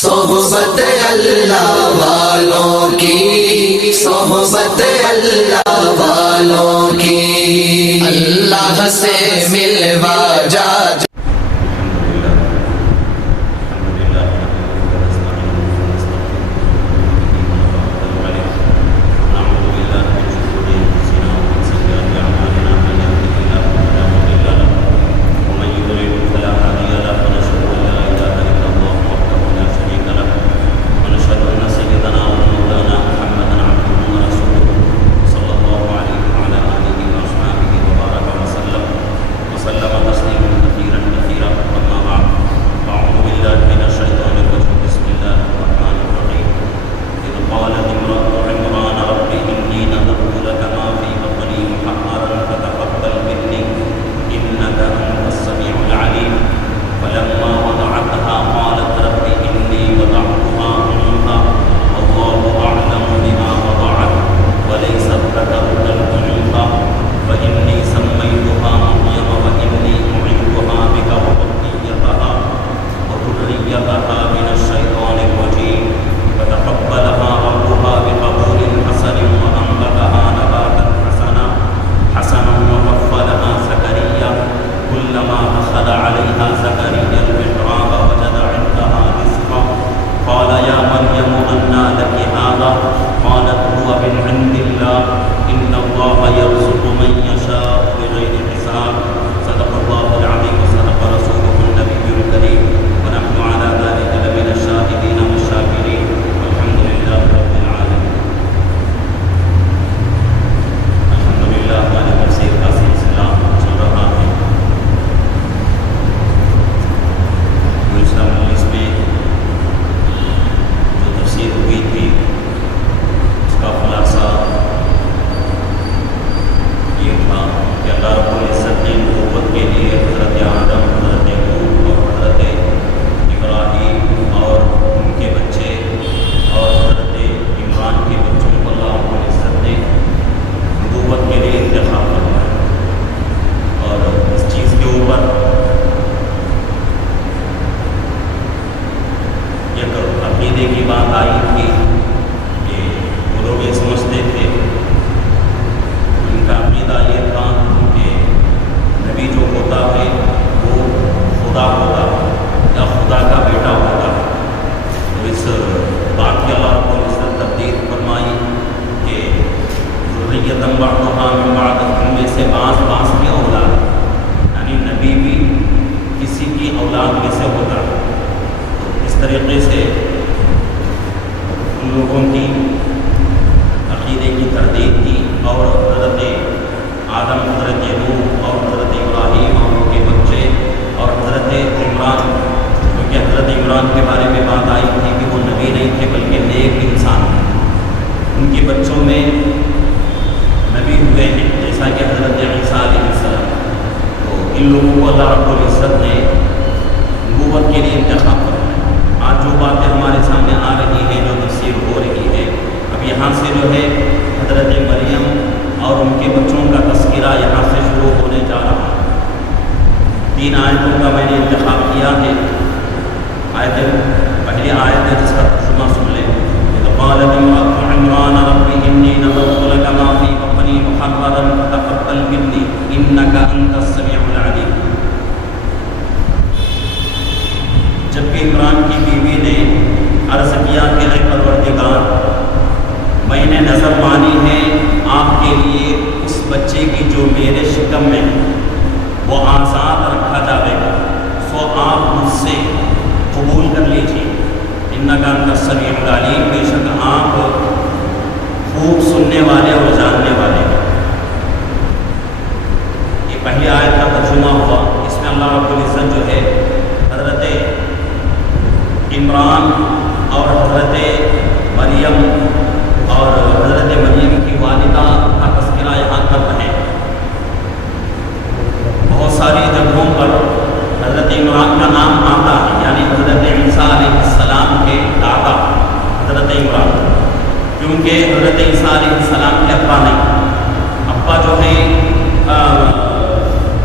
صحبت اللہ والوں کی، صحبت اللہ والوں کی، اللہ سے ملوا جا۔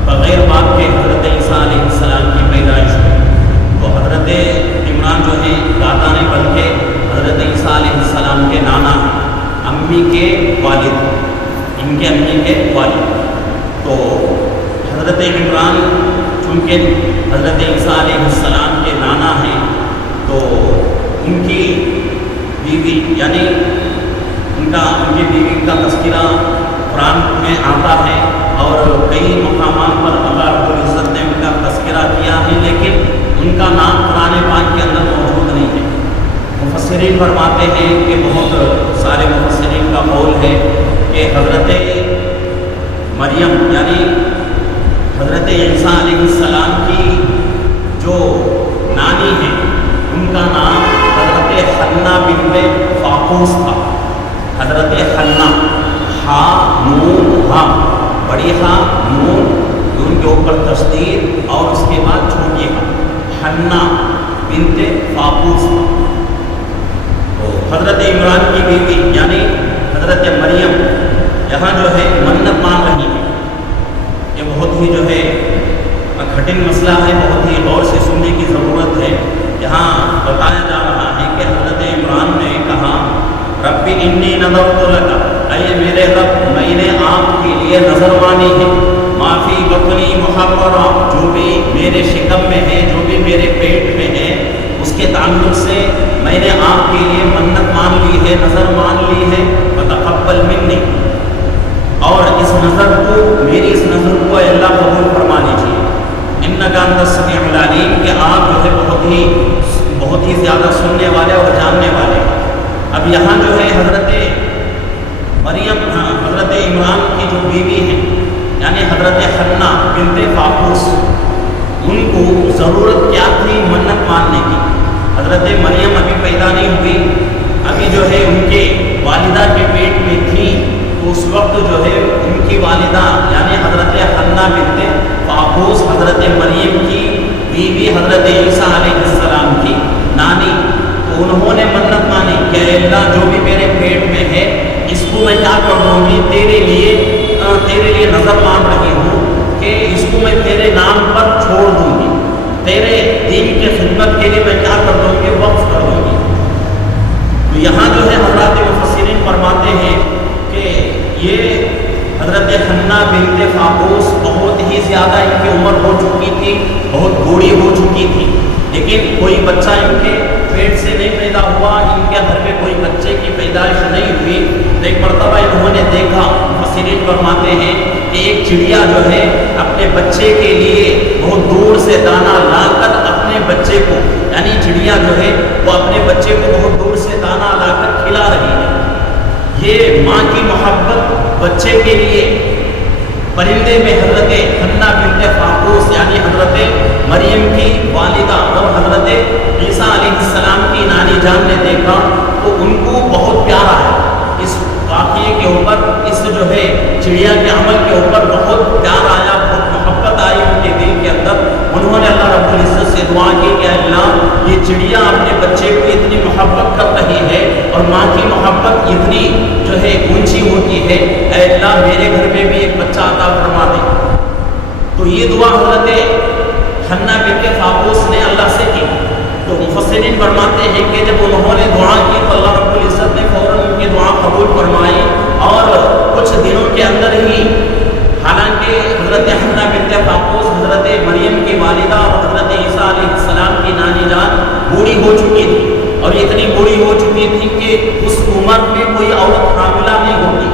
بغیر باپ کے حضرت عیسیٰ علیہ السلام کی پیدائش ہوئی، تو حضرت عمران جو ہے دادا عیسیٰ علیہ السلام کے نانا ہیں، امی کے والد، ان کے امی کے والد۔ تو حضرت عمران چونکہ حضرت عیسیٰ علیہ السلام کے نانا ہیں، تو ان کی بیوی یعنی ان کی بیوی کا تذکرہ قرآن میں آتا ہے، اور کئی مقامات پر اللہ رب العزت نے ان کا تذکرہ کیا ہے، لیکن ان کا نام قرآن پاک کے اندر موجود نہیں ہے۔ مفسرین فرماتے ہیں کہ بہت سارے مفسرین کا قول ہے کہ حضرت مریم یعنی حضرت عیسیٰ علیہ السلام کی جو نانی ہے ان کا نام حضرت حنہ بنت فاقوس تھا۔ حضرت حنہ، ہا نون ہا، بڑی ہا نون کے اوپر تشدید اور اس کے بعد چھوٹی ہا، حنہ بنت فاقوس تھا۔ تو حضرت عمران کی بیوی یعنی حضرت مریم یہاں جو ہے منت مان رہی ہے۔ یہ بہت ہی جو ہے کٹھن مسئلہ ہے، بہت ہی غور سے سننے کی ضرورت ہے۔ یہاں بتایا جا رہا ہے کہ حضرت عمران نے کہا رب انی نذرت لک، اے میرے رب میں نے آپ کے لیے نظر مانی ہے، ما فی بطنی محررہ، جو بھی میرے شکم میں ہے، جو بھی میرے پیٹ میں ہے، اس کے تعلق سے میں نے آپ کے لیے منت مان لی ہے، نظر مان لی ہے، فتقبل منی، اور اس نظر کو، میری اس نظر کو اے اللہ قبول فرما لیجیے، انک انت السمیع العلیم، کہ آپ جو ہے بہت ہی زیادہ سننے والے اور جاننے والے۔ اب یہاں جو ہے حضرت مریم، حضرت عمران کی جو بیوی ہیں یعنی حضرت حنہ بنت فاقوس، ان کو ضرورت کیا تھی منت ماننے کی؟ حضرت مریم ابھی پیدا نہیں ہوئی، ابھی جو ہے ان کے والدہ کے پیٹ میں تھی، تو اس وقت جو ہے ان کی والدہ یعنی حضرت حنہ بنت فاقوس حضرت مریم کی بیوی حضرت عیسیٰ علیہ السلام کی نانی، تو انہوں نے منت مانی کہ اے اللہ جو بھی میرے پیٹ میں ہے اس کو میں کیا کر دوں گی، تیرے لیے نظر مان رہی ہوں کہ اس کو میں تیرے نام پر چھوڑ دوں گی، تیرے دین کی خدمت کے لیے میں کیا کر دوں گی، وقف کر دوں گی۔ تو یہاں جو ہے حضرات مفسرین فرماتے ہیں کہ یہ حضرت حنہ بنت فاقوس بہت ہی زیادہ ان کی عمر ہو چکی تھی، بہت بوڑھی ہو چکی تھی، لیکن کوئی بچہ ان کے پیٹ سے نہیں پیدا ہوا، ان کے گھر میں کوئی بچے کی پیدائش نہیں ہوئی۔ ایک مرتبہ انہوں نے دیکھا، مفسرین فرماتے ہیں کہ ایک چڑیا جو ہے اپنے بچے کے لیے بہت دور سے دانہ لا کر اپنے بچے کو، یعنی چڑیا جو ہے وہ اپنے بچے کو بہت دور سے دانہ لا کر کھلا رہی ہے۔ یہ ماں کی محبت بچے کے لیے پرندے میں حضرت حنہ بنت فاقوس یعنی حضرت مریم کی والدہ اور حضرت عیسیٰ علیہ السلام کی نانی جان نے دیکھا تو ان کو بہت پیارا ہے، اس واقعے کے اوپر، اس جو ہے چڑیا کے عمل کے اوپر بہت پیار آیا، بہت محبت آئی ان کے دل کے اندر۔ انہوں نے اللہ رب العزت سے دعا کی کہ اللہ یہ چڑیا اپنے بچے کو اتنی محبت کر رہی ہے اور ماں کی محبت اتنی جو ہے اونچی ہوتی ہے، اے اللہ میرے گھر میں بھی ایک بچہ عطا فرما دے۔ تو یہ دعا حضرت حنہ بنت فاقوس نے اللہ سے کی۔ تو مفسرین فرماتے ہیں کہ جب انہوں نے دعا کی تو اللہ رب العزت نے فوراً ان کی دعا قبول فرمائی، اور کچھ دنوں کے اندر ہی، حالانکہ حضرت حنہ بنت فاقوس حضرت مریم کی والدہ اور حضرت عیسیٰ علیہ السلام کی نانی جان بوڑھی ہو چکی تھی، اور اتنی بوڑھی ہو چکی تھی کہ اس عمر میں کوئی عورت حاملہ نہیں ہوتی،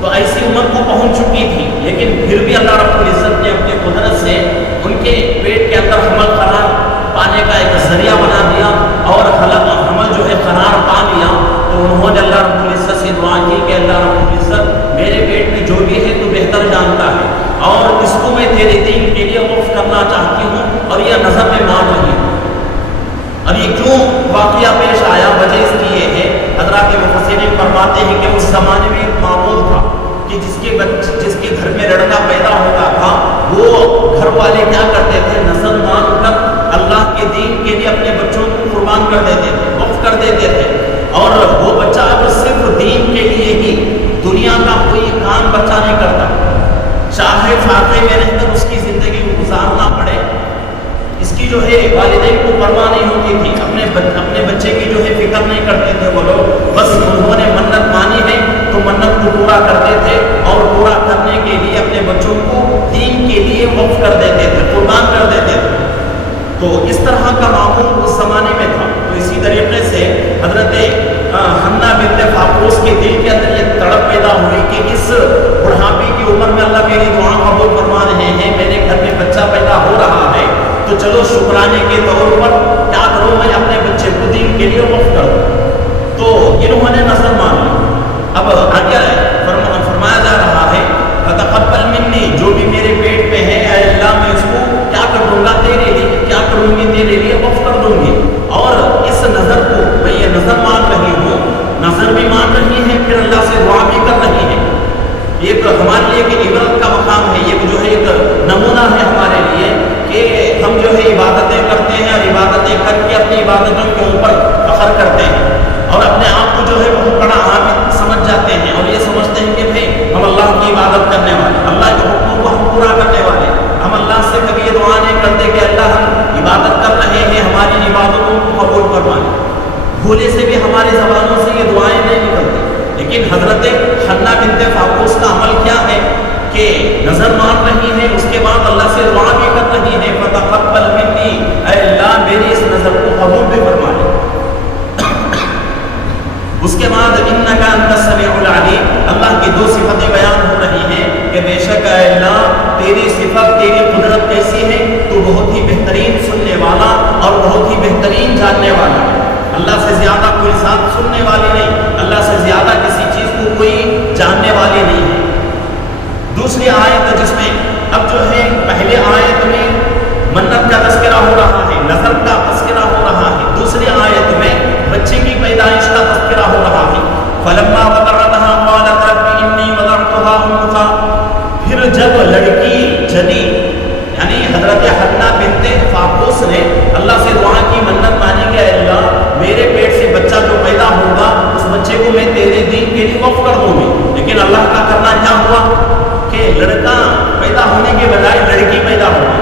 تو ایسی عمر کو پہنچ چکی تھی، لیکن پھر بھی اللہ رب العزت نے اپنے قدرت سے ان کے پیٹ کے اندر حمل قرار پانے کا ایک ذریعہ بنا دیا، اور حمل جو ہے قرار پا لیا۔ تو انہوں نے اللہ رب العزت سے دعا کی کہ اللہ رب العزت میرے پیٹ میں جو بھی ہے تو بہتر جانتا ہے، اور اس کو میں تیرے دین کے لیے وقف کرنا چاہتی ہوں، اور یہ نظر میں مان رہی ہوں۔ اب یہ کیوں واقعہ پیش آیا، وجہ اس کی یہ ہے، حضرات مفسرین فرماتے ہیں کہ اس زمانے میں ایک معمول تھا کہ جس کے گھر میں لڑکا پیدا ہوتا تھا وہ گھر والے کیا کرتے تھے، نظر مان کر اللہ کے دین کے لیے اپنے بچوں کو قربان کر دیتے تھے، وقف کر دیتے تھے، اور وہ بچہ اگر صرف دین کے لیے ہی، دنیا کا کوئی کام بچہ نہیں کرتا، چاہے فاقے میں رہ کر اس کی زندگی کو گزارنا پڑے، اس کی جو ہے والدین کو پرواہ نہیں ہوتی تھی، اپنے بچے کی جو ہے فکر پیشاب نہیں کرتے تھے وہ لوگ، بس انہوں نے منت مانی ہے تو منت کو پورا کرتے تھے اور پورا کرنے کے لیے اپنے بچوں کو دین کے لیے وقف کر دیتے تھے، قربان کر دیتے تھے۔ تو اس طرح کا معمول اس زمانے میں تھا۔ تو اسی طریقے سے حضرت حنہ بنت فاقوس کے دل کے اندر یہ تڑپ پیدا ہوئی کہ اس بڑھاپے کی عمر میں اللہ میری دعا قبول فرما رہے ہیں، میرے گھر میں بچہ پیدا ہو رہا ہے، تو چلو شکرانے کے طور پر کیا کروں، میں اپنے بچے کو دین کے لیے وقف کر دوں۔ تو انہوں نے نظر مان لی۔ اب آگے فرمایا جا رہا ہے فتقبل منی، جو بھی میرے پیٹ میں ہے اے اللہ میں اس کو کیا کر دوں گا تیرے لیے، کیا کروں گی تیرے لیے، وقف کر دوں گی۔ اور اس نظر کو میں یہ نظر مان رہی ہوں، نظر بھی مان رہی ہے، پھر اللہ سے دعا بھی کر رہی ہے۔ ایک ہمارے لیے ایک عبرت کا مقام ہے، یہ جو ہے ایک نمونہ ہے ہمارے لیے کہ ہم جو ہے عبادتیں کرتے ہیں اور عبادتیں کر کے اپنی عبادتوں کے اوپر فخر کرتے ہیں اور اپنے آپ کو جو ہے بہت بڑا عابد سمجھ جاتے ہیں اور یہ سمجھتے ہیں کہ بھائی ہم اللہ کی عبادت کرنے والے، اللہ کے حکموں کو ہم پورا کرنے والے۔ ہم اللہ سے کبھی یہ دعا نہیں کرتے کہ اللہ ہم عبادت کر رہے ہیں، ہماری عبادتوں کو قبول فرمائے۔ بھولے سے بھی ہماری زبانوں سے یہ دعائیں نہیں نکلتی، لیکن حضرت حنہ بنت فاقوس کا عمل کیا ہے کہ نظر مان رہی ہے، اس کے بعد اللہ سے دعا بھی کر رہی ہے فتقبل منی، اے اللہ میری اس نظر کو قبول بھی فرما لے۔ اس کے بعد انک انت السمیع العلیم، اللہ کی دو صفتیں بیان ہو رہی ہیں کہ بے شک اے اللہ تیری صفت، تیری قدرت کیسی ہے، تو بہت ہی بہترین سننے والا اور بہت ہی بہترین جاننے والا ہے۔ اللہ سے زیادہ کوئی ذات سننے والی نہیں، اللہ سے زیادہ کسی چیز کو کوئی جاننے والی نہیں ہے۔ دوسری آیت جس میں اب جو ہے پہلے آیت میں منت کا تذکرہ ہو رہا ہے، نظر کا تذکرہ ہو رہا ہے، دوسری آیت میں بچے کی پیدائش کا تذکرہ ہو رہا ہے۔ فلما وضعتها قالت رب انی وضعتها انثى، پھر جب لڑکی جنی یعنی حضرت حنہ بنت فاقوس نے اللہ سے دعا کی، منت مانی کہ اللہ میرے پیٹ سے بچہ جو پیدا ہوگا اس بچے کو میں تیرے دین کے لیے وقف کر دوں گی، لیکن اللہ کا کرنا کیا ہوا کہ لڑکا پیدا ہونے کے بجائے لڑکی پیدا ہوگی۔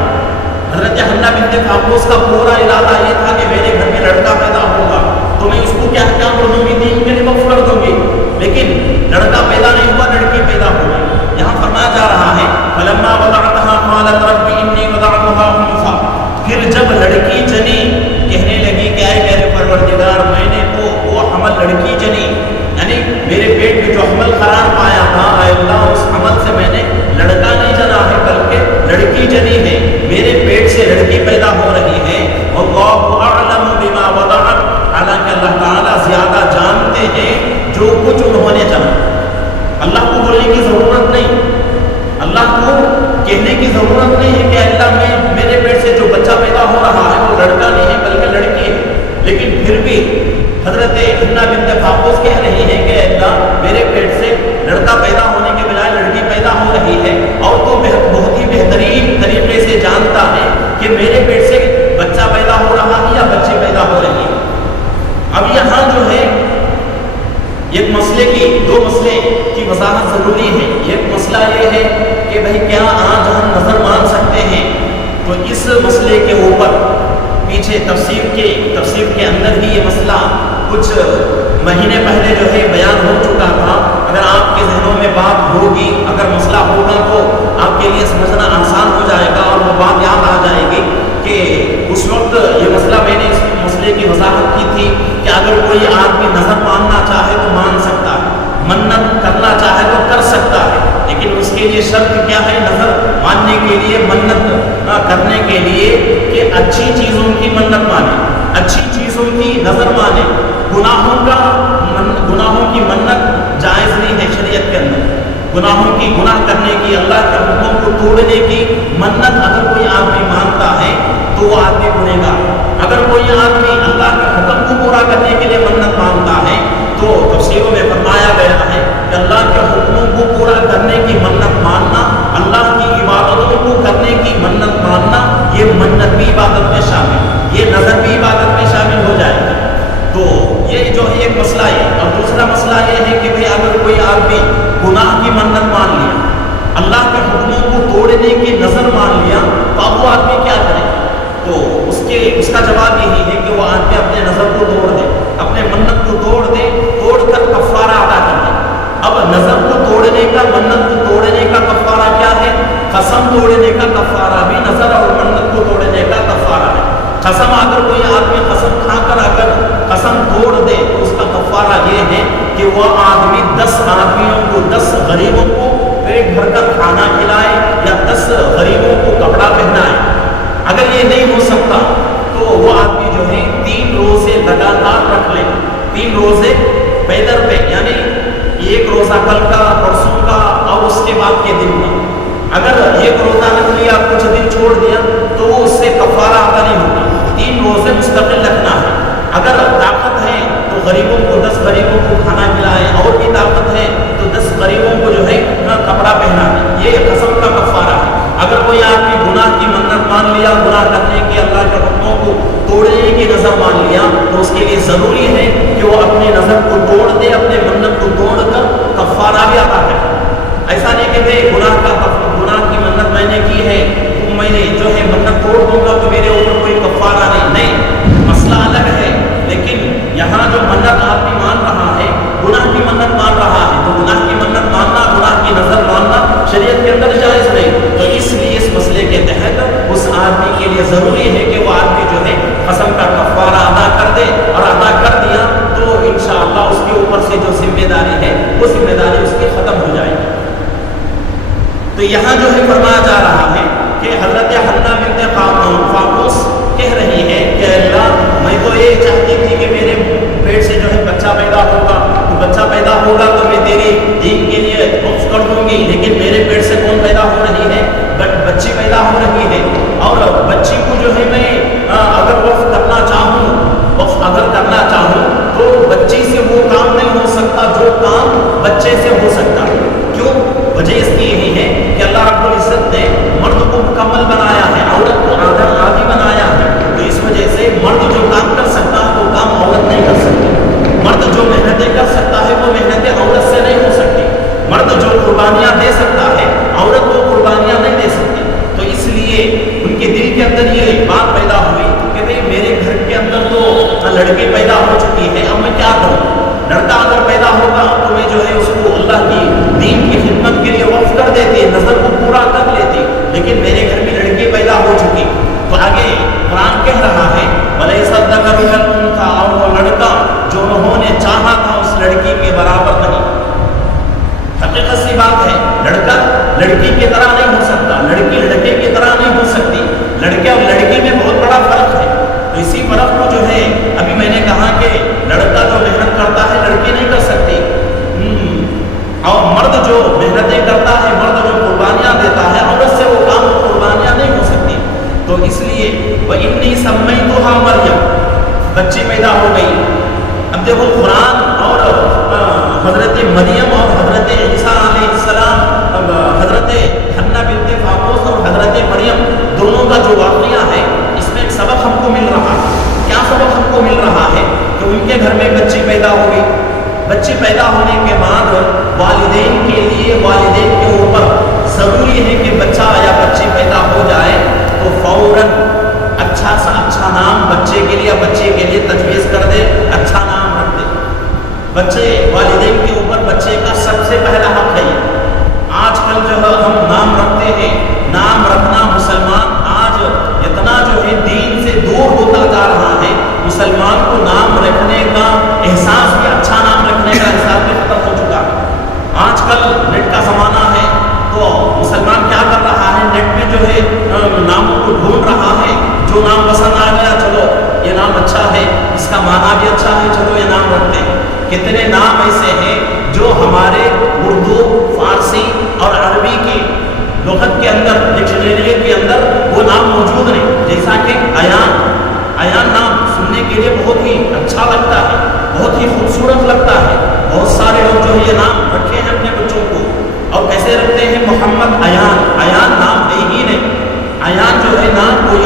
حضرت حنہ بنت فاقوس کا پورا ارادہ یہ تھا کہ میرے گھر میں لڑکا پیدا ہوگا تو میں اس کو کیا کر دوں گی، دین کے لیے وقف کر دوں گی، لیکن لڑکا پیدا نہیں ہوا، لڑکی پیدا ہوگی۔ یہاں فرمایا جا رہا ہے فلما وضعتها قالت رب انی وضعتها انثى، پھر جب لڑکی جنی کہنے لگی کہ اے میرے پروردگار میں نے تو وہ حمل لڑکی جنی، یعنی میرے پیٹ میں جو حمل قرار پایا تھا اے اللہ اس حمل سے میں نے لڑکا نہیں جنا ہے بلکہ لڑکی جنی ہے، میرے پیٹ سے لڑکی پیدا ہو رہی ہے۔ واللہ اعلم بما وضعت، حالانکہ اللہ تعالیٰ زیادہ جانتے ہیں جو کچھ انہوں نے جانا۔ اللہ کو بولنے کی ضرورت نہیں، اللہ کو کہنے کی ضرورت نہیں ہے کہ اللہ میں میرے پیٹ سے جو بچہ پیدا ہو رہا ہے وہ لڑکا نہیں ہے بلکہ لڑکی ہے، لیکن پھر بھی حضرت حنہ بنت فاقوس کہہ رہی ہے کہ اللہ میرے پیٹ سے لڑکا پیدا ہونے کے بجائے لڑکی پیدا ہو رہی ہے، اور تو بہت ہی بہترین طریقے سے جانتا ہے کہ میرے پیٹ سے بچہ پیدا ہو رہا ہے یا بچے پیدا ہو رہی ہے۔ اب یہاں جو ہے ایک مسئلے کی، دو مسئلے کی وضاحت ضروری ہے۔ ایک مسئلہ یہ ہے کہ بھئی کیا آج ہم نظر مان سکتے ہیں، تو اس مسئلے کے اوپر پیچھے تفسیر کے اندر ہی یہ مسئلہ کچھ مہینے پہلے جو ہے بیان ہو چکا تھا۔ اگر آپ کے ذہنوں میں بات ہوگی، اگر مسئلہ ہوگا تو آپ کے لیے سمجھنا آسان ہو جائے گا اور وہ بات یاد آ جائے گی کہ اس وقت یہ مسئلہ میں نے اس مسئلے کی وضاحت کی تھی کہ اگر کوئی آدمی نظر ماننا چاہے تو مان سکتا ہے، منت کرنا چاہے تو کر سکتا ہے، لیکن اس کے لیے شرط کیا ہے نظر ماننے کے لیے، منت کرنے کے لیے کہ اچھی چیزوں کی منت مانے، اچھی چیزوں کی نظر مانے۔ گناہوں کی منت جائز نہیں ہے شریعت کے اندر، گناہ کرنے کی، اللہ کے حکموں کو توڑنے کی منت اگر کوئی آدمی مانتا ہے تو وہ آدمی گنہگار۔ اگر کوئی آدمی اللہ کے حکم کو پورا کرنے کے لیے منت مانتا ہے تو تفسیروں میں فرمایا گیا ہے کہ اللہ کے حکموں کو پورا کرنے کی منت ماننا، اللہ کی عبادتوں کو کرنے کی منت ماننا، یہ منت بھی عبادت میں شامل، یہ نظر بھی عبادت میں شامل ہو جائے گا۔ تو یہ جو ہے ایک مسئلہ ہے۔ اور دوسرا مسئلہ یہ ہے کہ بھئی اگر کوئی آدمی گناہ کی منت مان لیا، اللہ کے حکموں کو توڑنے کی نظر مان لیا، تو اب وہ آدمی کیا کرے؟ تو اس کا جواب یہی ہے کہ وہ آدمی اپنے نظر کو توڑ دے، اپنے منت 3 روزے پیدر پہ، یعنی 1 روزہ کل کا، پرسوں کا اور اس کے بعد کے دن کا. اگر 1 روزہ رکھ لیا کچھ دن چھوڑ دیا تو وہ اس سے کفارہ ادا نہیں ہوتا. 3 روزے مستقل رکھنا ہے. اگر طاقت ہے تو غریبوں کو 10 غریبوں کو کھانا کھلائے، اور بھی طاقت ہے تو 10 غریبوں کو جو ہے کپڑا پہنا ہے. یہ قسم کا کفارہ ہے. اگر کوئی آدمی گناہ کی منت مان لیا، گناہ کرنے کی، اللہ کے حکموں کو توڑنے کی نظر مان لیا، تو اس کے لیے ضروری ہے کہ وہ اپنے نظر کو توڑ دے، اپنے منت کو توڑ کر کفارہ بھی ادا کرے. ایسا نہیں کہ بھائی گناہ کی منت میں نے کی ہے تو میں نے جو ہے منت توڑ دوں گا تو میرے اوپر کوئی کفارہ نہیں. مسئلہ الگ ہے. لیکن یہاں جو منت آدمی مان رہا ہے، گناہ کی منت مان رہا ہے، تو گناہ کی منت ماننا، گناہ کی نظر ماننا شریعت کے اندر جائز نہیں. تو اس لیے اس مسئلے کے تحت اس آدمی کے لیے ضروری ہے کہ وہ آدمی جو ہے قسم کا کفارہ ادا کر دے، اور ادا کر دیا تو انشاءاللہ اس کے اوپر سے جو ذمہ داری ہے وہ ذمہ داری اس کی ختم ہو جائے گی. تو یہاں جو ہے فرمایا جا رہا ہے کہ حضرت حنا بنت قابوس کہہ رہی ہے کہ اللہ، میں تو یہ چاہتی تھی کہ میرے پیٹ سے جو ہے بچہ پیدا ہوگا، تو بچہ پیدا ہوگا تو میں تیری دین کے لیے وقف کر دوں گی، لیکن میرے پیٹ سے کون پیدا ہو رہی ہے؟ بچی پیدا ہو رہی ہے. اور بچی کو جو ہے میں اگر وقف کرنا چاہوں تو بچی سے وہ کام نہیں ہو سکتا جو کام بچے سے ہو سکتا ہے. کیوں؟ وجہ اس کی یہی ہے کہ اللہ رب العزت نے مرد کو مکمل بنایا ہے، عورت کو آدھی بنایا ہے. تو اس وجہ سے مرد جو کام کر سکتا ہے وہ کام عورت نہیں کر سکتی. مرد جو محنتیں کر سکتا ہے وہ محنتیں عورت سے نہیں ہو سکتی. مرد جو قربانیاں دے سکتا ہے عورت وہ قربانیاں نہیں دے سکتی. تو اس لیے ان کے دل کے اندر یہ بات پیدا ہوئی کہ بھئی میرے گھر کے اندر تو لڑکی پیدا ہو چکی ہے، اب میں کیا کروں؟ لڑکا اگر پیدا ہوگا تو میں جو ہے اس کو اللہ کی دین کی خدمت کے لیے وقف کر دیتی، نظر کو پورا کر لیتی. لیکن میرے گھر میں لڑکی پیدا ہو چکی. تو آگے قرآن کہہ رہا ہے وَلَيْسَ الذَّكَرُ كَالْأُنثَىٰ، اور وہ لڑکا جو انہوں نے چاہا تھا اس لڑکی کے برابر نہیں. حقیقت سی بات ہے، لڑکا لڑکی کی طرح نہیں ہو سکتا، لڑکی لڑکے کی طرح نہیں ہو سکتی. لڑکے اور لڑکی میں بہت بڑا فرق ہے. تو اسی فرق کو جو ہے ابھی میں نے کہا کہ لڑکا جو محنت کرتا ہے لڑکی نہیں کر سکتی، اور مرد جو محنتیں کرتا ہے، مرد جو قربانیاں دیتا ہے، عورت سے وہ کام قربانیاں نہیں ہو سکتی. تو اس لیے وَإِنِّي سَمَّيْتُهَا مَرْيَم، بچی پیدا ہو گئی. اب دیکھو قرآن اور حضرت مریم اور حضرت عیسیٰ علیہ السلام، حضرت حنا بنت قابوس اور حضرت مریم دونوں کا جو واقعہ ہے، اس میں ایک سبق ہم کو مل رہا ہے. کیا سبق ہم کو مل رہا ہے؟ کہ ان کے گھر میں بچی پیدا ہو گئی. بچی پیدا ہونے کے بعد والدین کے اوپر ضروری ہے کہ بچہ یا بچی پیدا ہو جائے تو فوراً اچھا سا اچھا نام بچے کے لیے بچے کے لیے تجویز کر دے، اچھا نام رکھ دے. بچے والدین کے اوپر بچے کا سب سے پہلا حق ہے. آج کل جو ہے ہم نام رکھتے ہیں، نام رکھنا مسلمان آج اتنا جو ہے دین سے دور ہوتا جا رہا ہے. مسلمان کو نام رکھنے کا احساس بھی، اچھا نام رکھنے کا احساس بھی ختم ہو چکا ہے. آج کل نیٹ کا زمانہ ہے تو مسلمان کیا کر رہا ہے، نیٹ میں جو ہے ناموں کو ڈھونڈ رہا ہے. جو نام پسند آ گیا، چلو یہ نام اچھا ہے، اس کا معنی بھی اچھا ہے، چلو یہ نام رکھتے ہیں. کتنے نام ایسے ہیں جو ہمارے اردو، فارسی اور عربی کی لغت کے اندر، ڈکشنری کے اندر وہ نام موجود نہیں. جیسا کہ ایان نام سننے کے لیے بہت ہی اچھا لگتا ہے، بہت ہی خوبصورت لگتا ہے. بہت سارے لوگ جو ہے یہ نام رکھے ہیں اپنے بچوں کو. اور کیسے رکھتے ہیں؟ محمد ایان نام ہے ہی نہیں. ایان جو ہے نام وہ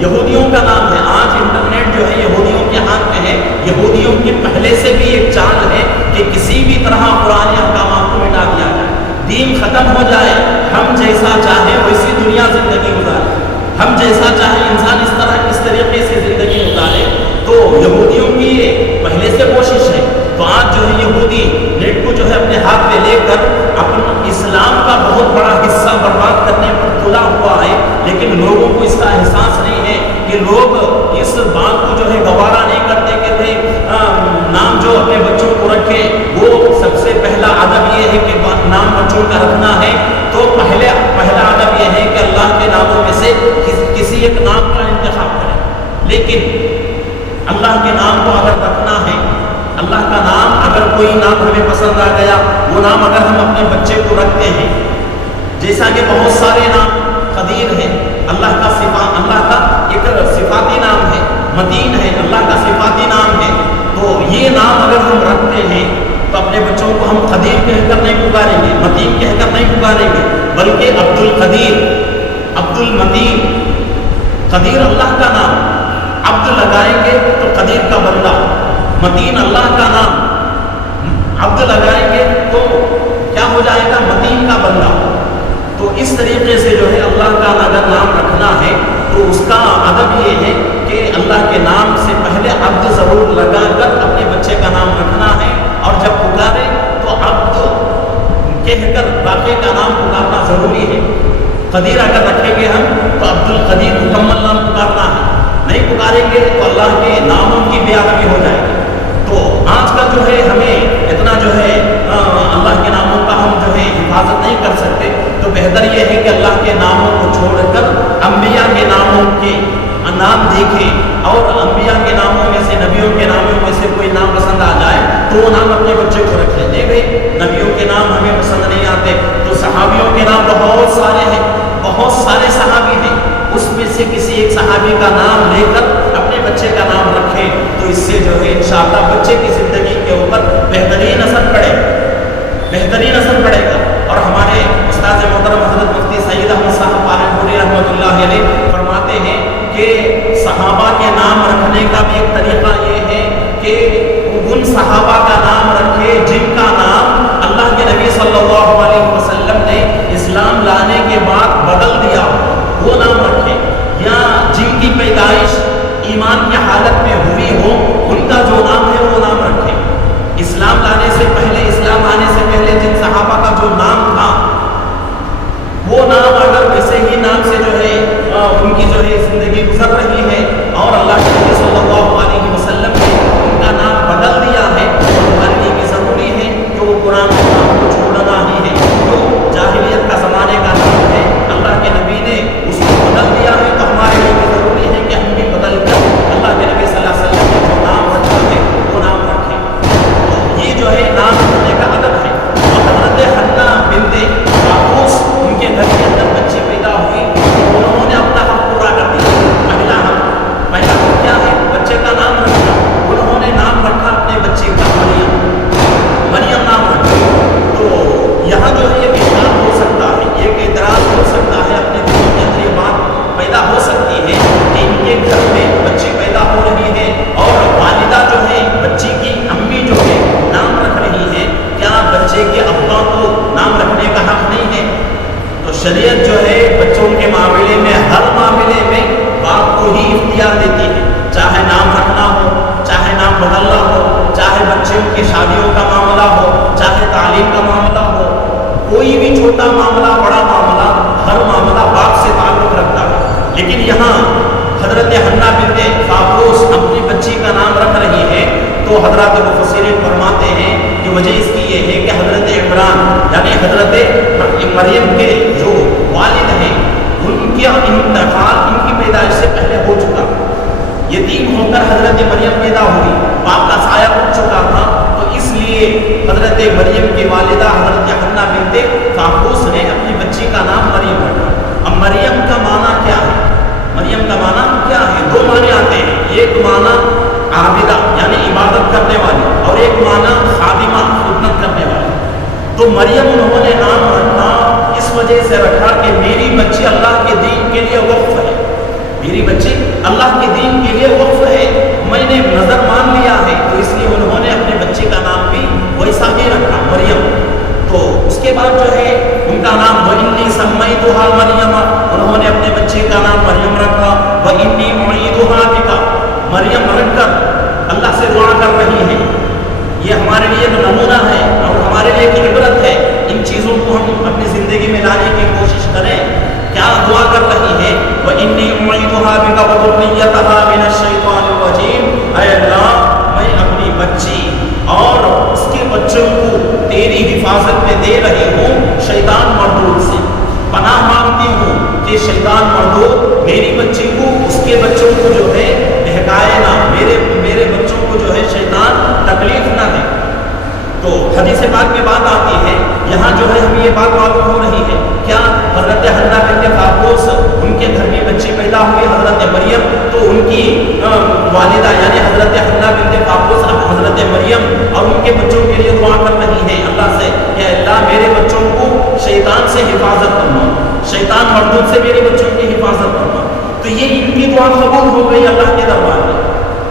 یہودیوں کا نام ہے. آج انٹرنیٹ جو ہے یہودیوں کے ہاتھ میں ہے. یہودیوں کے پہلے سے بھی ایک چال ہے کہ کسی بھی طرح قرآن احکامات کو مٹا دیا جائے، دین ختم ہو جائے، ہم جیسا چاہے ویسی دنیا زندگی گزارے، ہم جیسا چاہے انسان اس طریقے سے زندگی گزارے. تو یہودیوں کی یہ پہلے سے کوشش ہے. تو آج جو ہے یہودی نیٹ کو جو ہے اپنے ہاتھ میں لے کر اپنا اسلام کا بہت بڑا حصہ برباد کرنے پر تلا ہوا ہے. لیکن لوگوں کو اس کا احساس نہیں ہے کہ لوگ اس بات کو جو ہے گوارا نہیں کرتے کہ بھائی نام جو اپنے بچوں کو رکھے، وہ سب سے پہلا ادب یہ ہے کہ نام بچوں کا رکھنا ہے تو پہلا ادب یہ ہے کہ اللہ کے ناموں میں سے کسی ایک نام کا انتخاب کریں. لیکن اللہ کے نام کو اگر رکھنا رکھنا ہے. اللہ کا نام اگر کوئی نام ہمیں پسند آ گیا، وہ نام اگر ہم اپنے بچے کو رکھتے ہیں، جیسا کہ بہت سارے نام قدیر ہیں، اللہ کا ایک صفاتی نام ہے، متین ہے، اللہ کا صفاتی نام ہے، تو یہ نام اگر ہم رکھتے ہیں تو اپنے بچوں کو ہم قدیر کہہ کر نہیں پکاریں گے، متین کہہ کر نہیں پکاریں گے، بلکہ عبد القدیر، عبد المتین. قدیر اللہ کا نام، عبد لگائیں گے تو قدیر کا بندہ، متین اللہ کا نام، عبد لگائیں گے تو کیا ہو جائے گا؟ متین کا بندہ. تو اس طریقے سے جو ہے اللہ کا اگر نام رکھنا ہے تو اس کا ادب یہ ہے کہ اللہ کے نام سے پہلے عبد ضرور لگا کر اپنے بچے کا نام رکھنا ہے، اور جب پکارے تو عبد کہہ کر باقی کا نام پکارنا ضروری ہے. قدیر اگر رکھیں گے ہم تو عبد القدیر مکمل نام پکارنا ہے، نہیں پکاریں گے تو اللہ کے ناموں کی بے ادبی ہو جائے گی. تو آج کل جو ہے ہمیں اتنا جو ہے اللہ کے ناموں کا ہم جو ہے حفاظت نہیں کر سکتے، تو بہتر یہ ہے کہ اللہ کے ناموں کو چھوڑ کر انبیاء کے ناموں کے نام دیکھیں، اور انبیاء کے ناموں میں سے، نبیوں کے ناموں میں سے کوئی نام پسند آ جائے تو وہ نام اپنے بچے کو رکھ لیں. بھائی نبیوں کے نام ہمیں پسند نہیں آتے تو صحابیوں کے نام بہت سارے ہیں، بہت سارے صحابی ہیں، اس میں سے کسی ایک صحابی کا نام لے کر اپنے بچے کا نام رکھیں تو اس سے جو ہے انشاءاللہ بچے کی زندگی کے اوپر بہترین اثر پڑے، بہترین اثر پڑے گا. اور ہمارے استاد محترم حضرت مفتی سید احمد صاحب پالنپوری رحمۃ اللہ علیہ فرماتے ہیں کہ صحابہ کے نام رکھنے کا بھی ایک طریقہ یہ ہے کہ ان صحابہ کا نام رکھے جن کا نام اللہ کے نبی صلی اللہ علیہ وسلم نے اسلام لانے کے بعد بدل دیا، وہ نام رکھے، یا جن کی پیدائش ایمان کی حالت میں ہوئی ہو ان کا جو نام ہے وہ نام رکھے. اسلام لانے سے پہلے، اسلام آنے سے پہلے جن صحابہ کا جو نام تھا وہ نام اگر ویسے ہی نام سے جو ہے ان کی جو ہے زندگی گزر رہی ہے اور اللہ کے نبی صلی اللہ علیہ وسلم نے ان کا نام بدل دیا ہے، تو ہمارے لیے بھی ضروری ہے کہ وہ قرآن کے نام کو چھوڑنا ہی ہے. جو جاہلیت کا زمانے کا نام ہے اللہ کے نبی نے اس کو بدل دیا ہے، تو ہمارے لیے بھی ضروری ہے کہ ہم بھی بدل کر اللہ کے نبی صلی اللہ علیہ وسلم نے جو نام رکھا ہے وہ نام رکھیں. تو یہ جو ہے نام رکھنے کا ادب ہے. اور حضرت حنہ بنت قابوس، ان کے گھر کے اندر بچی پیدا ہوئی، انہوں نے اپنا حق پورا کر دیا. پہلا حق کیا ہے؟ بچے کا نام رکھنا. انہوں نے نام رکھا اپنے بچے کا مریم نام رکھا. تو یہاں جو ہے ایک اعتراض ہو سکتا ہے، ایک اعتراض ہو سکتا ہے، اپنے دلوں کے اندر یہ بات پیدا ہو سکتی ہے کہ ان کے گھر میں بچی پیدا ہو رہی ہے اور والدہ جو ہے، بچی کی امی جو ہے نام رکھ رہی ہے، کیا بچے کے ابا کو نام رکھنے کا حق نہیں ہے؟ تو شریعت جو ہے بچوں کے معاملے میں، ہر معاملے میں باپ کو ہی اختیار دیتی ہے، چاہے نام رکھنا ہو، چاہے نام بدلنا ہو، چاہے بچوں کی شادیوں کا معاملہ ہو، چاہے تعلیم کا معاملہ ہو، کوئی بھی چھوٹا معاملہ بڑا معاملہ، ہر معاملہ باپ سے تعلق رکھتا ہے. لیکن یہاں حضرت حنہ بنت قابوس اپنی بچی کا نام رکھ رہی ہے تو حضرات مفسرین فرماتے ہیں کہ وجہ اس کی یہ ہے کہ حضرت عمران یعنی حضرت مریم کے جو والد ہیں ان کا انتقال ان کی پیدائش سے پہلے ہو چکا، یتیم ہو کر حضرت مریم پیدا ہوئی، باپ کا سایہ اٹھ چکا تھا، تو اس لیے حضرت مریم کی والدہ حضرت حنہ بنت قابوس نے اپنی بچی کا نام مریم رکھا. اب مریم کا معنی کیا ہے؟ مریم کا معنی کیا ہے؟ دو معنی آتے ہیں، ایک معنی عابدہ یعنی عبادت کرنے والی، اور ایک معنی خادمہ خدمت کرنے والی. تو مریم انہوں نے نام رکھا اس وجہ سے رکھا کہ میری بچی اللہ کے دین کے لیے وقف ہے، میری بچی اللہ کے دین کے لیے وقف ہے، میں نے نظر مان لیا ہے، تو اس لیے انہوں نے اپنے بچے کا نام بھی ویسا ہی رکھا، مریم. تو اس کے بعد جو ہے ان کا نام وَإِنِّي سَمَّيْتُهَا مَرْيَمَ، انہوں نے اپنے بچے کا نام مریم رکھا. وَإِنِّي أُعِيدُهَا بِكَ، مریم رکھ کر اللہ سے دعا کر رہی ہے. یہ ہمارے لیے ایک نمونہ ہے اور ہمارے لیے ایک عبرت ہے. ان چیزوں کو ہم اپنی زندگی میں لانے کی کوشش کریں. کیا دعا کر رہی ہے؟ وَإِنِّي أُعِيدُهَا بِكَ وَذُرِّيَّتَهَا مِنَ الشَّيْطَانِ الرَّجِيمِ، اے اللہ میں اپنی بچی اور اس کے بچوں کو تیری حفاظت میں دے رہی ہوں شیطان مردود سے. پناہ مانگتی ہوں کہ شیطان مردود میری بچی کو، اس کے بچوں کو جو ہے بہکائے نہ، میرے یہ بات معلوم ہو رہی ہے کیا حضرت حنا بنت فاقوس ان کے گھر میں بچی پیدا ہوئی حضرت مریم، تو ان کی والدہ یعنی حضرت حنا بنت فاقوس اب حضرت مریم اور ان کے بچوں کے لیے دعا کر رہی ہیں اللہ سے کہ اللہ میرے بچوں کو شیطان سے حفاظت فرما، شیطان مردود سے میرے بچوں کی حفاظت فرما. تو یہ ان کی دعا قبول ہو گئی اللہ کے دربار میں،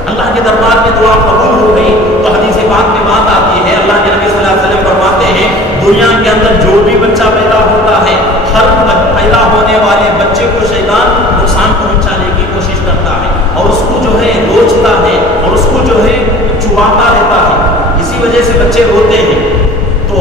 اللہ کے دربار میں دعا قبول ہو گئی. تو حدیث پاک میں بات آتی ہے اللہ کے نبی صلی اللہ علیہ وسلم فرماتے ہیں دنیا کے اندر جو بھی بچہ پیدا ہوتا ہے ہر پیدا ہونے والے بچے کو شیطان نقصان پہنچانے کی کوشش کرتا ہے اور اس کو جو ہے نوچتا ہے اور اس کو جو ہے چباتا رہتا ہے، اسی وجہ سے بچے روتے ہیں. تو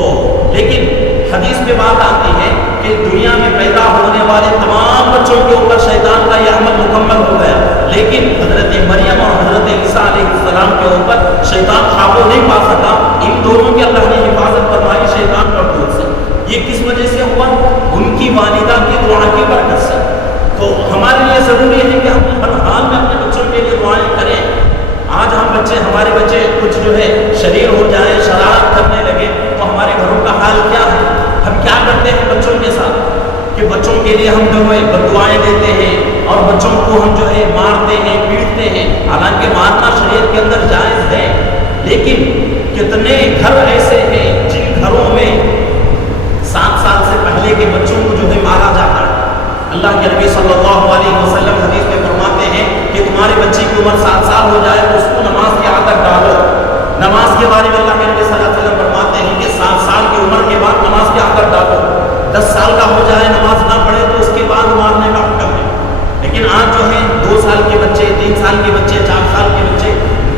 لیکن حدیث میں بات آتی ہے کہ دنیا میں پیدا ہونے والے تمام بچوں کے اوپر شیطان کا یہ عمل مکمل ہو گیا، لیکن حضرت مریم اور حضرت عیسیٰ علیہ السلام کے اوپر شیطان قابو نہیں پا سکا. ان دونوں کی اللہ نے حفاظت فرمائی شیطان مردود سے. یہ کس وجہ سے ہوا؟ ان کی والدہ کی دعا کی برکت سے. تو ہمارے لیے ضروری ہے کہ ہم ہر حال میں اپنے بچوں کے لیے دعائیں کریں. آج ہمارے بچے کچھ جو ہے شریر ہو جائے، شرارت کرنے لگے تو ہمارے گھروں کا حال کیا ہے؟ ہم کیا کرتے ہیں بچوں کے ساتھ کہ بچوں کے لیے ہم جو ہے بددعائیں دیتے ہیں اور بچوں کو ہم جو ہے مارتے ہیں، پیٹتے ہیں. حالانکہ مارنا شریعت کے اندر جائز ہے، لیکن کتنے گھر ایسے ہیں جن گھروں میں 7 سال سے پہلے کے بچوں کو جو ہے مارا جاتا ہے. اللہ کے نبی صلی اللہ علیہ وسلم حدیث میں فرماتے ہیں کہ تمہارے بچے کی عمر 7 سال ہو جائے تو اس کو نماز کی عادت ڈالو. نماز کے بارے میں اللہ کے نبی صلی اللہ علیہ وسلم فرماتے ہیں کہ 7 سال کی عمر کے بعد نماز کی عادت ڈالو. 10 سال کا ہو جائے نماز نہ پڑھے تو اس کے بعد مارنے کا حکم ہے. لیکن آج جو ہے 2 سال کے بچے، 3 سال کے بچے، 4 سال کے بچے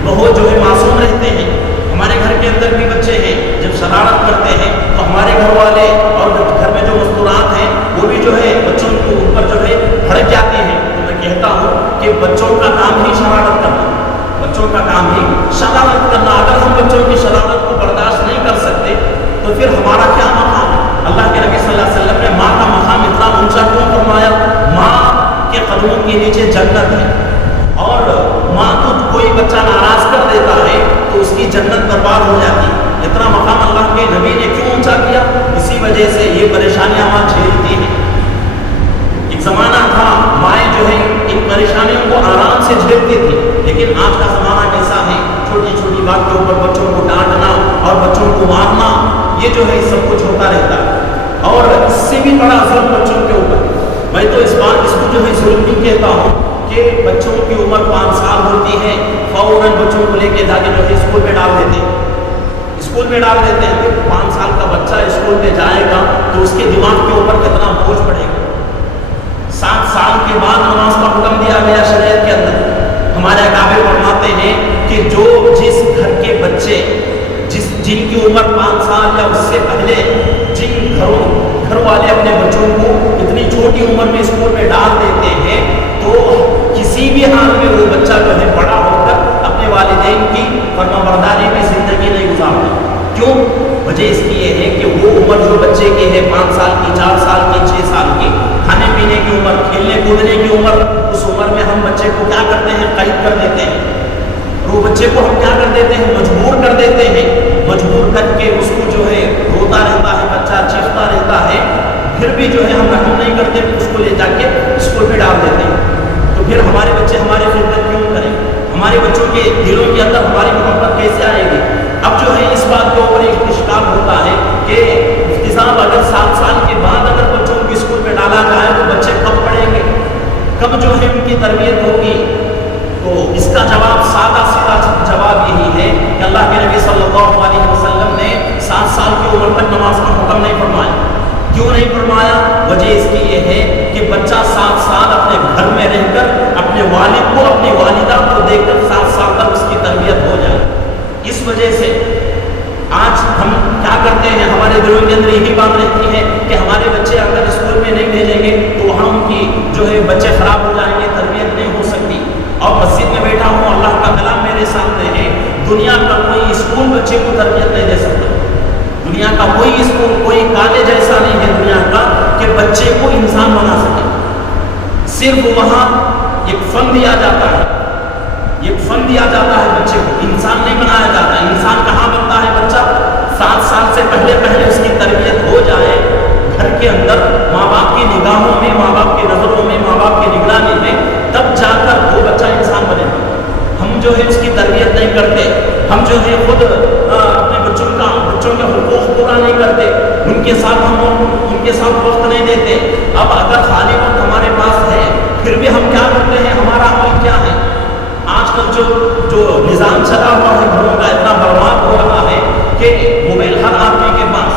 بہت جو ہے معصوم رہتے ہیں. ہمارے گھر کے اندر بھی بچے ہیں جب شرارت کرتے ہیں تو ہمارے گھر والے اور گھر میں جو مستورات ہیں وہ بھی جو ہے بچوں کے اوپر جو ہے بھڑک جاتے ہیں. تو میں کہتا ہوں کہ بچوں کا کام ہی شرارت کرنا، بچوں کا کام ہی شرارت کرنا. اگر ہم بچوں کی شرارت کو برداشت نہیں کر سکتے تو پھر ہمارا کیا مقام ہے؟ اللہ کے نبی صلی اللہ علیہ وسلم نے ماں کا مقام اتنا اونچا کیوں فرمایا؟ ماں کے قدموں کے نیچے جنت ہے، اور ماں کو کوئی بچہ ناراض کر دیتا ہے تو اس کی جنت برباد ہو جاتی. اتنا مقام اللہ کے نبی نے کیوں اونچا کیا؟ اسی وجہ سے یہ پریشانیاں ماں جھیلتی ہیں. ایک زمانہ تھا مائیں جو ہے ان پریشانیوں کو آرام سے جھیلتی تھی، لیکن آج کا زمانہ کیسا ہے؟ چھوٹی چھوٹی بات کے اوپر بچوں کو ڈانٹنا اور بچوں کو مارنا، یہ جو ہے سب کچھ ہوتا رہتا ہے. اور اس سے بھی بڑا ظلم بچوں کے اوپر، میں تو اس کو جو ہے ظلم بھی کہتا ہوں کہ بچوں کی عمر 5 سال ہوتی ہے فوراً بچوں کو لے کے جا کے جو ہے اسکول میں ڈال دیتے ہیں. اسکول میں ڈال دیتے ہیں کہ 5 سال کا بچہ اسکول میں جائے گا تو اس کے دماغ کے اوپر کتنا بوجھ پڑے گا. 7 سال کے بعد نماز کا حکم دیا گیا شریعت کے اندر. ہمارے اکابر فرماتے ہیں کہ جس گھر کے بچے جن کی عمر 5 سال یا اس سے پہلے جن گھر والے اپنے بچوں کو اتنی چھوٹی عمر میں اسکول میں ڈال دیتے ہیں تو کسی بھی حال میں وہ بچہ جو ہے بڑا ہو کر اپنے والدین کی فرمانبرداری میں زندگی نہیں گزارتا. کیوں؟ وجہ اس کی یہ ہے کہ وہ عمر جو بچے کی ہے 5 سال کی، 4 سال کی، 6 سال کی، کھانے پینے کی عمر، کھیلنے کودنے کی عمر، اس عمر میں ہم بچے کو کیا کرتے ہیں؟ قید کر دیتے ہیں. وہ بچے کو ہم کیا کر دیتے ہیں؟ مجبور کر دیتے ہیں. مجبور کر کے اس کو جو ہے روتا رہتا ہے بچہ، چیختا رہتا ہے، پھر بھی جو ہے ہم رحم نہیں کرتے، اس کو لے جا کے اسکول میں ڈال دیتے ہیں. تو پھر ہمارے بچے ہماری خدمت کیوں کریں؟ ہمارے بچوں کے دلوں کے اندر ہماری محبت کیسے آئے گی؟ اب جو ہے اس بات کے اوپر ایک اشکال ہوتا ہے کہ مفتی صاحب اگر 7 سال کے بعد اگر بچوں کو اسکول میں ڈالا جائے تو بچے کب پڑھیں گے؟ کب جو ہے ان کی تربیت ہوگی؟ تو اس کا جواب سادہ سیدھا جواب یہی ہے کہ اللہ کے نبی صلی اللہ علیہ وسلم نے 7 سال کی عمر تک نماز کا حکم نہیں فرمایا. کیوں نہیں فرمایا؟ وجہ اس کی یہ ہے کہ بچہ 7 سال اپنے گھر میں رہ کر اپنے والد کو، اپنی والدہ کو دیکھ کر 7 سال تک اس کی تربیت ہو جائے. اس وجہ سے آج ہم کیا کرتے ہیں؟ ہمارے دلوں کے اندر یہی بات رہتی ہے کہ ہمارے بچے اگر اسکول میں نہیں بھیجیں گے تو وہاں ان کی جو ہے بچے خراب ہو جائیں گے، تربیت نہیں ہو سکتی. اور مسجد میں بیٹھا ہوں، اللہ کا کلام میرے سامنے ہے. دنیا کا کوئی اسکول بچے کو تربیت نہیں دے سکتا. دنیا کا کوئی اسکول، کوئی کالج ایسا نہیں ہے دنیا کا کہ بچے کو انسان بنا سکے. صرف وہاں ایک فن دیا جاتا ہے، ایک فن دیا جاتا ہے، بچے کو انسان نہیں بنایا جاتا. انسان کہاں بنتا ہے بچہ؟ 7 سال سے پہلے اس کی تربیت ہو جائے ہم جو ہے خود اپنے بچوں کے حقوق پورا نہیں کرتے، ان کے ساتھ وقت نہیں دیتے. اب اگر خالی وقت ہمارے پاس ہے پھر بھی ہم کیا کرتے ہیں، ہمارا عمل کیا ہے؟ آج کل جو نظام چلا ہوا ہے گھروں کا اتنا برباد ہو رہا ہے کہ موبائل ہر آدمی کے پاس،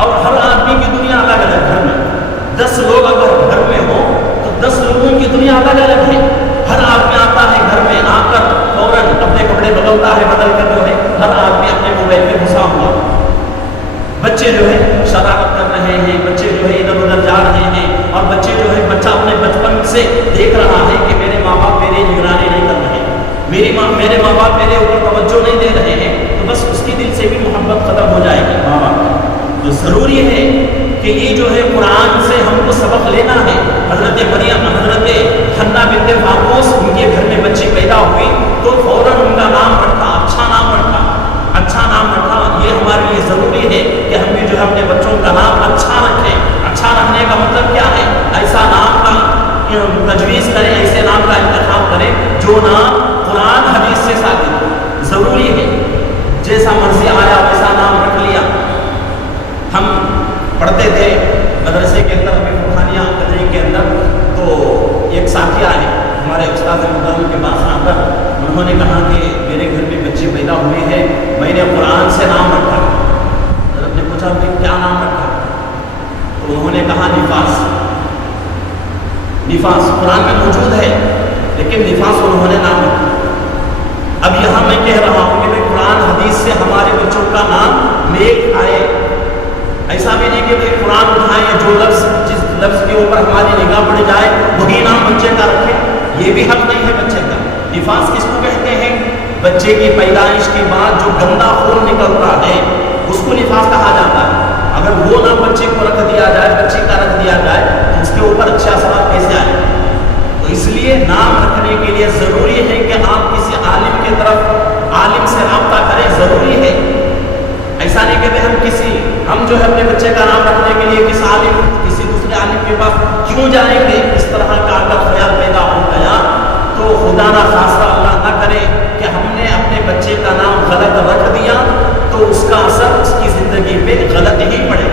اور ہر آدمی کی دنیا الگ الگ. گھر میں 10 لوگ اگر گھر میں ہوں تو 10 لوگوں کی دنیا الگ الگ ہے. ہر آدمی آتا ہے گھر میں، آ کر فوراً اپنے کپڑے بدلتا ہے، بدل کر جو ہے ہر آدمی اپنے موبائل میں گھسا ہوا. بچے جو ہے شرارت کر رہے ہیں، بچے جو ہے ادھر ادھر جا رہے ہیں، اور بچہ اپنے بچپن سے دیکھ رہا ہے کہ میرے ماں باپ میری نگرانی نہیں کر رہے ہیں، میرے ماں باپ میرے اوپر توجہ نہیں دے رہے ہیں، تو بس اس کی دل سے بھی محبت ختم ہو جائے گی ماں باپ. تو ضروری ہے کہ یہ جو ہے قرآن سے ہم کو سبق لینا ہے. حضرت مریم، حضرت حنا بنت فاقوس، ان کے گھر میں بچی پیدا ہوئی تو فوراً ان کا نام رکھا، اچھا نام رکھا. یہ ہمارے لیے ضروری ہے کہ ہم بھی جو ہے اپنے بچوں کا نام اچھا رکھیں. اچھا رکھنے کا مطلب کیا ہے؟ ایسا نام کا تجویز کریں، ایسے نام کا انتخاب کریں جو نام قرآن حدیث سے ثابت ہو. ضروری ہے جیسا مرضی آیا ویسا نام رکھ لیا. ہم پڑھتے تھے مدرسے کے اندر، ابھی فرحانیہ قدری کے اندر، تو ایک ساتھی آئے ہمارے استاد محترم کے پاس آ کر، انہوں نے کہا کہ میرے گھر میں بچے پیدا ہوئے ہیں، میں نے قرآن سے نام رکھا. حضرت نے پوچھا کہ کیا نام رکھا؟ تو انہوں نے کہا نفاس. قرآن میں موجود ہے لیکن نفاس انہوں نے نام رکھا. اب یہاں میں کہہ رہا ہوں کہ قرآن حدیث سے ہمارے بچوں کا نام میل آئے. ایسا بھی نہیں کہ قرآن اٹھائیں، جو جس لفظ کے اوپر ہماری نگاہ پڑ جائے وہی نام بچے کا رکھیں، یہ بھی حق نہیں ہے بچے کا. نفاس کس کو کہتے ہیں؟ بچے کی پیدائش کے بعد جو گندا خون نکلتا ہے اس کو نفاس کہا جاتا ہے. اگر وہ نام بچے کو رکھ دیا جائے، بچے کا رکھ دیا جائے تو اس کے اوپر اچھے اثرات کیسے آئے؟ تو اس لیے نام رکھنے کے لیے ضروری ہے کہ آپ کسی عالم کی طرف، عالم سے رابطہ کریں. ضروری ہے، ایسا نہیں کہ ہم جو ہے اپنے بچے کا نام رکھنے کے لیے کسی دوسرے عالم کے پاس کیوں جائیں گے. اس طرح کا اگر خیال پیدا ہو گیا تو خدا نہ خواستہ، اللہ نہ کرے کہ ہم نے اپنے بچے کا نام غلط رکھ دیا تو اس کا اثر اس کی زندگی پہ غلط ہی پڑے.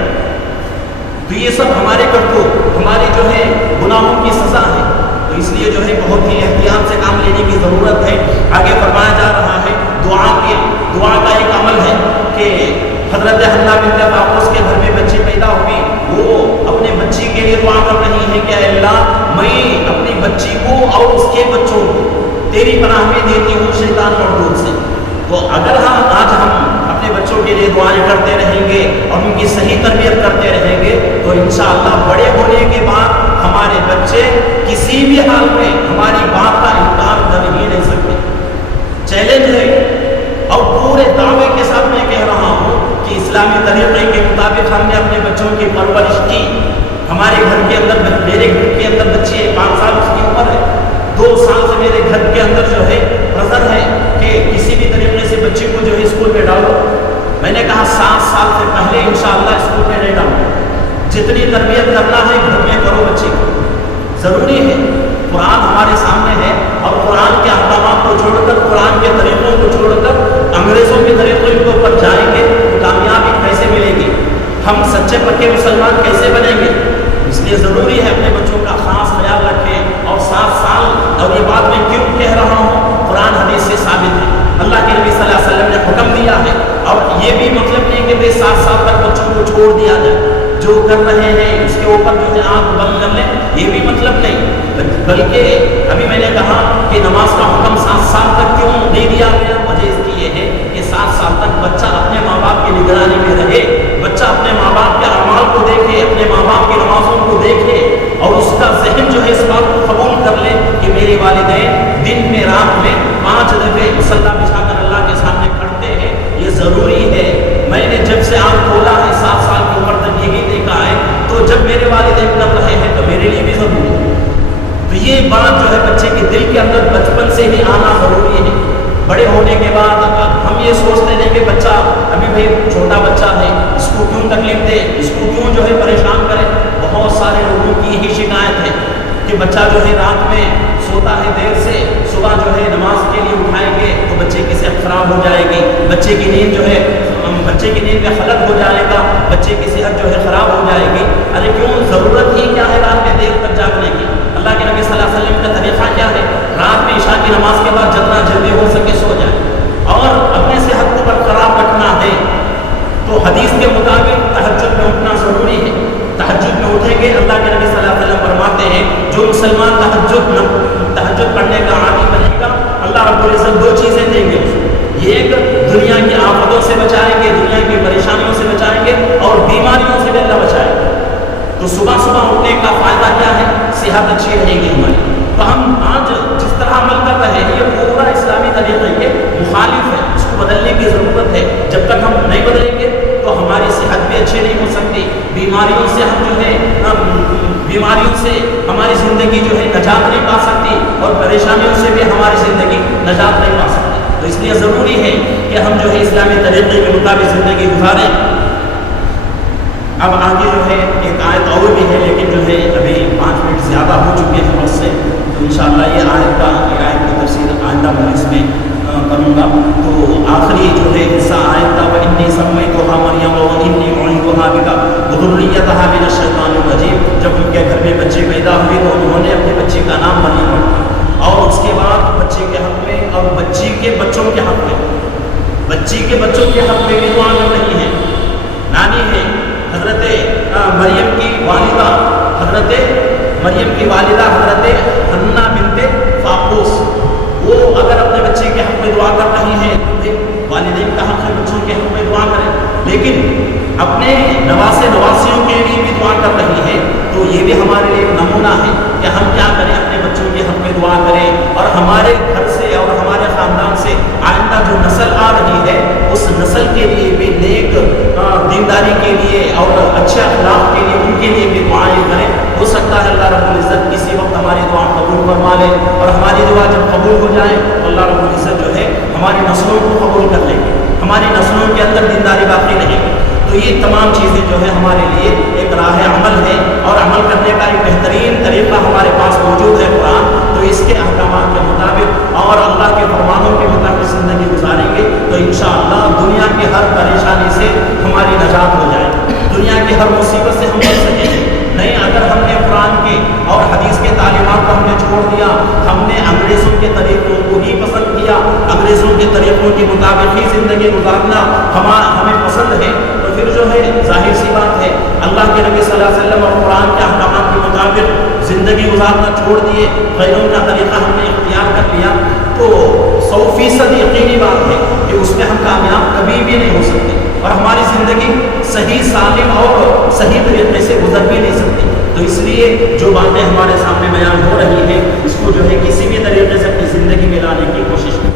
تو یہ سب ہمارے کرتوت، ہماری جو ہے گناہوں کی سزا ہے. تو اس لیے جو ہے بہت ہی احتیاط سے کام لینے کی ضرورت ہے. آگے فرمایا جا رہا ہے دعا کا ایک عمل ہے کہ حضرت حنا بنت فاقوس کے گھر میں بچی پیدا ہوئی، وہ اپنے بچی کے لیے دعا کر رہی ہے کہ اے اللہ، میں اپنی بچی کو اور اس کے بچوں کو تیری پناہ میں دیتی ہوں شیطان مردود سے. تو اگر آج ہم اپنے بچوں کے لیے دعائیں کرتے رہیں گے اور ان کی صحیح تربیت کرتے رہیں گے تو انشاءاللہ بڑے ہونے کے بعد ہمارے بچے کسی بھی حال میں ہماری بات کا انکار کر ہی نہیں سکتے. چیلنج ہے، اور پورے دعوے کے ساتھ میں کہہ رہا ہوں کہ اسلامی طریقے کے مطابق ہم نے اپنے بچوں کی پرورش کی. ہمارے گھر کے اندر، میرے گھر کے اندر بچی ہے، 5 سال اس کی عمر ہے. 2 سال سے میرے گھر کے اندر جو ہے پریشر ہے کہ کسی بھی طریقے سے بچی کو جو ہے اسکول میں ڈالو. میں نے کہا 7 سال سے پہلے انشاءاللہ اسکول میں نہیں ڈالو. جتنی تربیت کرنا ہے گھر میں کرو بچے کو. ضروری ہے، قرآن ہمارے سامنے ہے اور قرآن کے احکامات کو چھوڑ کر، قرآن کے طریقوں کو چھوڑ کر انگریزوں کے طریقوں کے اوپر جائیں گے تو کامیابی کیسے ملے گی؟ ہم سچے پکے مسلمان کیسے بنیں گے؟ اس لیے ضروری ہے اپنے بچوں کا خاص خیال رکھیں. اور 7 سال، اور یہ بات میں کیوں کہہ رہا ہوں، قرآن حدیث سے ثابت ہے. اللہ کے نبی صلی اللہ علیہ وسلم نے حکم دیا ہے. اور یہ بھی مطلب نہیں کہ 7 سال تک بچوں کو چھوڑ دیا جائے، جو کر رہے ہیں اس کے اوپر جو ہے آنکھ بند کر لیں، یہ بھی مطلب نہیں. بلکہ ابھی میں نے کہا کہ نماز کا حکم 7 سال تک کیوں نہیں دیا گیا؟ وجہ اس کی یہ ہے کہ 7 سال تک بچہ اپنے ماں باپ کی نگرانی میں رہے، بچہ اپنے ماں باپ کے اعمال کو دیکھے، اپنے ماں باپ کی نمازوں کو دیکھے، اور اس کا ذہن جو ہے اس بات کو قبول کر لے کہ میرے والدین دن میں رات میں 5 دفعے مصلی بچھا کر اللہ کے سامنے کھڑتے ہیں. یہ ضروری ہے. میں نے جب سے آنکھ کھولا ہے 7 سال کی عمر تک یہی دیکھا ہے، تو جب میرے والدین کر رہے ہیں تو میرے لیے بھی ضروری ہے. تو یہ بات جو ہے بچے کے دل کے اندر بچپن سے ہی آنا ضروری ہے. بڑے ہونے کے بعد ہم یہ سوچتے ہیں کہ بچہ ابھی بھائی چھوٹا بچہ ہے، اس کو کیوں تکلیف دے، اس کو کیوں جو ہے پریشان کرے. بہت سارے لوگوں کی یہی شکایت ہے کہ بچہ جو ہے رات میں سوتا ہے دیر سے، صبح جو ہے نماز کے لیے اٹھائیں گے تو بچے کی صحت خراب ہو جائے گی، بچے کی نیند جو ہے میں خلل ہو جائے گا، بچے کی صحت جو ہے خراب ہو جائے گی. ارے کیوں، ضرورت ہی کیا ہے رات میں دیر تک جاگنے کی؟ اللہ کے نبی صلی اللہ علیہ وسلم کا طریقہ کیا ہے؟ رات میں عشاء کی نماز کے بعد جتنا جلدی ہو سکے سو جائے. اور اپنے صحت کو برقرار رکھنا ہے تو حدیث کے مطابق تہجد میں اٹھنا ضروری ہے. تہجد میں اٹھیں گے، اللہ کے نبی صلی اللہ علیہ وسلم فرماتے ہیں جو مسلمان تہجد پڑھنے کا عادی بنے گا، اللہ رب العزت 2 چیزیں دیں گے. ایک، دنیا کی آفتوں سے بچائیں گے، دنیا کی پریشانیوں سے بچائیں گے، اور بیماریوں سے بھی اللہ بچائے گا. تو صبح اٹھنے کا فائدہ کیا ہے؟ صحت اچھی رہے گی ہماری. تو ہم آج جس طرح عمل کر رہے ہیں یہ پورا اسلامی طریقے کے مخالف ہے، اس کو بدلنے کی ضرورت ہے. جب تک ہم نہیں بدلیں گے تو ہماری صحت بھی اچھی نہیں ہو سکتی، بیماریوں سے ہماری زندگی جو ہے نجات نہیں پا سکتی، اور پریشانیوں سے بھی ہماری زندگی نجات نہیں پا سکتی. تو اس لیے ضروری ہے کہ ہم جو ہے اسلامی طریقے کے مطابق زندگی گزاریں. اب آگے جو ہے ایک آیت اور بھی ہے، لیکن جو ہے ابھی 5 منٹ زیادہ ہو چکے ہیں وقت سے، تو انشاءاللہ یہ آیت کی تفسیر آئندہ مجلس میں کروں گا. تو آخری جو ہے حصہ آیت کا وَإِنِّي سَمَّيْتُهَا مَرْيَمَ وَإِنِّي أُعِيذُهَا بِكَ وَذُرِّيَّتَهَا مِنَ الشَّيْطَانِ الرَّجِيمِ. جب ان کے گھر میں بچے پیدا ہوئے تو انہوں نے اپنے بچے کا نام مریم رکھا، اور اس کے بعد بچے کے حق میں اور بچی کے بچوں کے حق میں بھی دعا کر رہی ہیں. نانی ہے حضرت مریم کی والدہ حضرت حنہ بنت فاقوس، وہ اگر اپنے بچے کے حق میں دعا کر رہی ہیں، والدین کا حق ہے بچوں کے حق میں دعا کریں، لیکن اپنے نواسیوں کے لیے بھی دعا کر رہی ہے. تو یہ بھی ہمارے لیے ایک نمونہ ہے کہ ہم کیا کریں، اپنے بچوں کے حق میں دعا کریں، اور ہمارے گھر سے اور ہمارے خاندان سے آئندہ جو نسل آ رہی ہے اس نسل کے لیے بھی نیک دینداری کے لیے اور اچھے اخلاق کے لیے ان کے لیے بھی دعائیں کریں. ہو سکتا ہے اللہ رب العزت کسی وقت ہماری دعا قبول فرما لے، اور ہماری دعا جب قبول ہو جائے تو اللہ رب العزت جو ہے ہماری نسلوں کو قبول کر لیں گے، ہماری نسلوں کے اندر دینداری باقی رہے گی. تو یہ تمام چیزیں جو ہے ہمارے لیے ایک راہ عمل ہے، اور عمل کرنے کا ایک بہترین طریقہ ہمارے پاس موجود ہے قرآن. تو اس کے احکامات کے مطابق اور اللہ کے فرمانوں کے مطابق زندگی گزاریں گے تو انشاءاللہ دنیا کی ہر پریشانی سے ہماری نجات ہو جائے، دنیا کی ہر مصیبت سے ہم بچ سکیں گے. نہیں، اگر ہم نے قرآن کے اور حدیث کے تعلیمات کو ہم نے چھوڑ دیا، ہم نے انگریزوں کے طریقوں کو ہی پسند کیا، انگریزوں کے طریقوں کے مطابق ہی زندگی گزارنا ہمیں پسند ہے، تو پھر جو ہے ظاہر سی بات ہے اللہ کے نبی صلی اللہ علیہ وسلم اور قرآن کے احکامات کے مطابق زندگی گزارنا چھوڑ دیے، غیروں کا طریقہ ہم نے اختیار کر لیا، تو 100% یقینی بات ہے کہ اس میں ہم کامیاب کبھی بھی نہیں ہو سکتے، اور ہماری زندگی صحیح سالم اور صحیح طریقے سے گزر بھی نہیں سکتی. تو اس لیے جو باتیں ہمارے سامنے بیان ہو رہی ہیں اس کو جو ہے کسی بھی طریقے سے اپنی زندگی میں لانے کی کوشش کریں.